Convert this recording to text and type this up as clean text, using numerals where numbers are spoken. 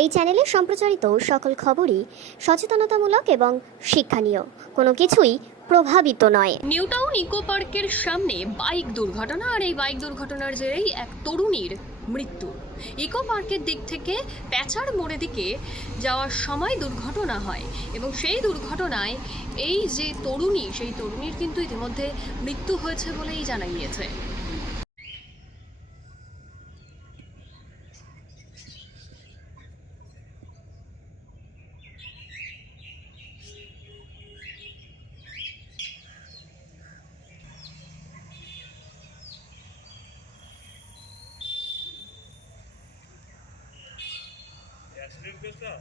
এই চ্যানেলে সম্প্রচারিত সকল খবরই সচেতনতামূলক এবং শিক্ষণীয়, কোনো কিছুই প্রভাবিত নয়। নিউ টাউন ইকো পার্কের সামনে বাইক দুর্ঘটনা, আর এই বাইক দুর্ঘটনার জেরেই এক তরুণীর মৃত্যু। ইকো পার্কের দিক থেকে প্যাচার মোড়ের দিকে যাওয়ার সময় দুর্ঘটনা হয় এবং সেই দুর্ঘটনায় এই যে তরুণী, সেই তরুণীর কিন্তু ইতিমধ্যে মৃত্যু হয়েছে বলেই জানা গিয়েছে। অ্যাক্সিডেন্ট কেসটা